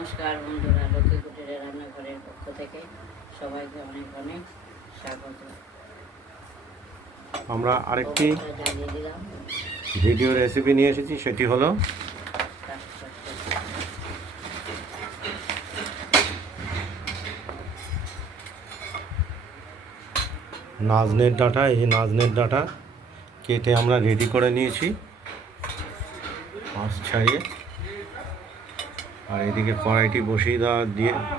নমস্কার বন্ধুরা, লক্ষ্মী কুটিরের রান্নাঘরের পক্ষ থেকে সবাইকে অনেক অনেক স্বাগত। আমরা আরেকটি ভিডিও রেসিপি নিয়ে এসেছি, সেটি হলো নাজনের ডাঁটা। এই নাজনের ডাঁটা কেটে আমরা রেডি করে নিয়েছি মাছ ছাড়িয়ে। আর এদিকে কড়াইটি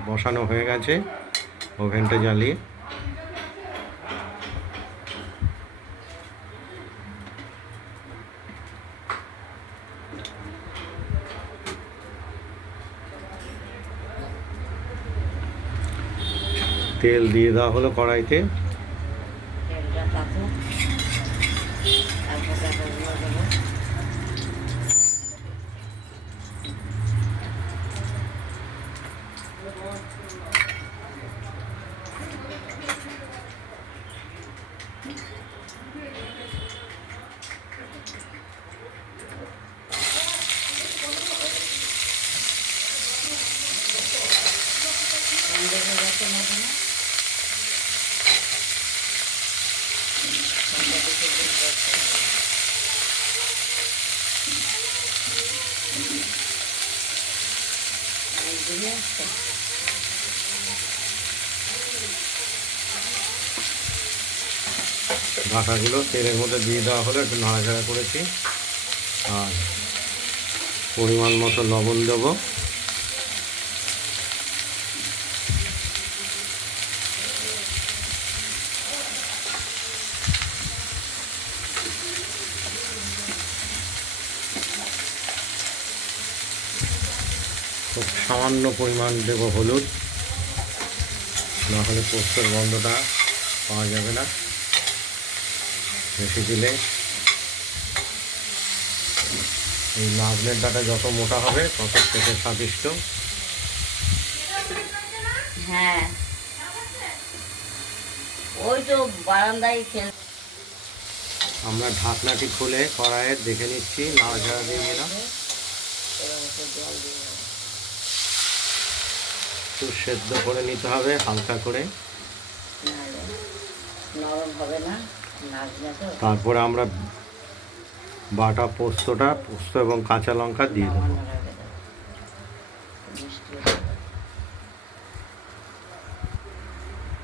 বসানো হয়ে গেছে ওভেনটা জ্বালিয়ে। তেল দিয়ে দেওয়া হলো কড়াইতে। ডাঁটাগুলো তেলের মধ্যে দিয়ে দেওয়া হলো, একটু নাড়াচাড়া করেছি। আর পরিমাণ মতো লবণ দেবো। খুব সামান্য পরিমাণ দেবো হলুদ, নাহলে পোস্তর গন্ধটা পাওয়া যাবে না। বেশি দিলে এই নাজনের ডাঁটা যত মোটা হবে তত খেতে স্বাদিষ্ট। হ্যাঁ, ওই তো বারান্দায় আমরা ঢাকনাটি খুলে কড়াইয়ে দেখে নিচ্ছি, নাড়াচাড়া দিয়ে দিলাম। একটু সেদ্ধ করে নিতে হবে হালকা করে, নরম হবে না। তারপরে আমরা বাটা পোস্ত এবং কাঁচা লঙ্কা দিয়ে দেবো।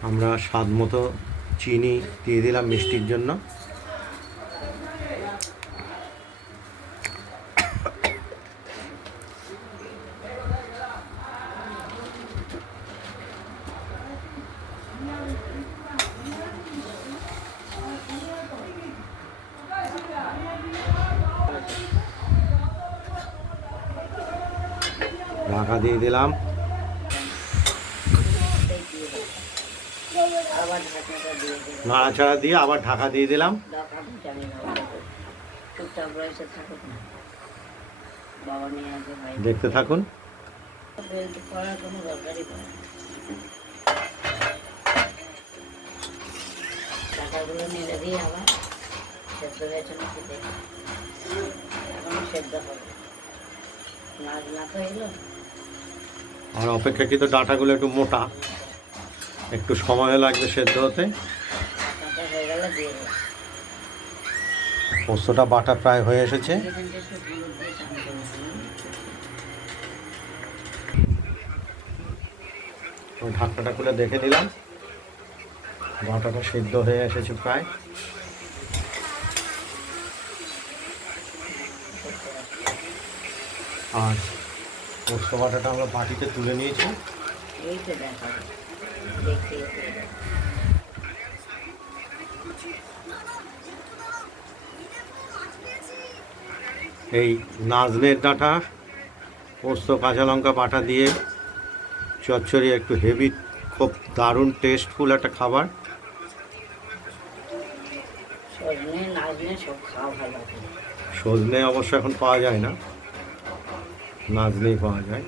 আমরা স্বাদ মতো চিনি দিয়ে দিলাম মিষ্টির জন্য। ঢাকা দিয়ে দিলাম। নাড়াচাড়া দিয়ে আবার ঢাকা দিয়ে দিলাম। দেখতে থাকুন। টাকাগুলো নেড়ে দিয়ে আবার সেদ্ধ হয়েছে না খেতে, এখনো সেদ্ধ হবে। মাছ না তো এলো। আর অপেক্ষাকৃত ডাঁটাগুলো একটু মোটা, একটু সময় লাগবে সেদ্ধ হতে। পোস্তটা বাটা প্রায় হয়ে এসেছে। ওই ঢাকনাটা খুলে দেখে নিলাম, বাটাটা সিদ্ধ হয়ে এসেছে প্রায়। আর পোস্ত বাটাটা আমরা বাটিতে তুলে নিয়েছি। এই নাজনের ডাঁটা পোস্ত কাঁচা লঙ্কা বাটা দিয়ে চচ্চড়ি একটু হেভি, খুব দারুণ টেস্টফুল একটা খাবার। সজনে অবশ্য এখন পাওয়া যায় না, নাজনেই পাওয়া যায়।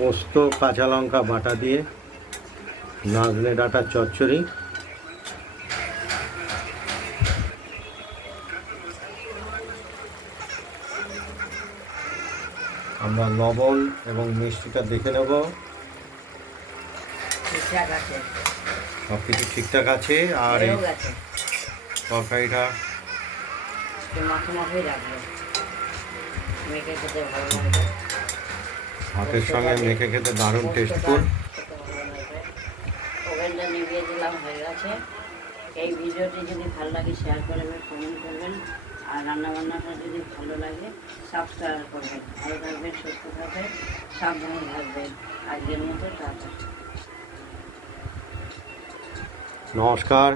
পোস্ত কাঁচা লঙ্কা বাটা দিয়ে নাজনে ডাঁটার চচ্চড়ি। আমরা লবণ এবং মিষ্টিটা দেখে নেব, ঠিকঠাক আছে, সব কিছু ঠিকঠাক আছে। আর এই হয়েও গেছে। তরকারিটা একটু মাখো মাখোই রাখবো, মেখে খেতে ভালো লাগবে। ভাতের সঙ্গে মেখে খেতে দারুণ টেস্টফুল। ওভেনটা নিভিয়ে দিলাম, হয়ে গেছে। এই ভিডিওটি যদি ভালো লাগে শেয়ার করবেন, কমেন্ট করবেন, আর রান্নাবান্নাটা যদি ভালো লাগে সাবস্ক্রাইব করবেন। ভালো থাকবেন, সুস্থ থাকবেন, সাবধানে থাকবেন। আজকের মতো টাটা। নমস্কার।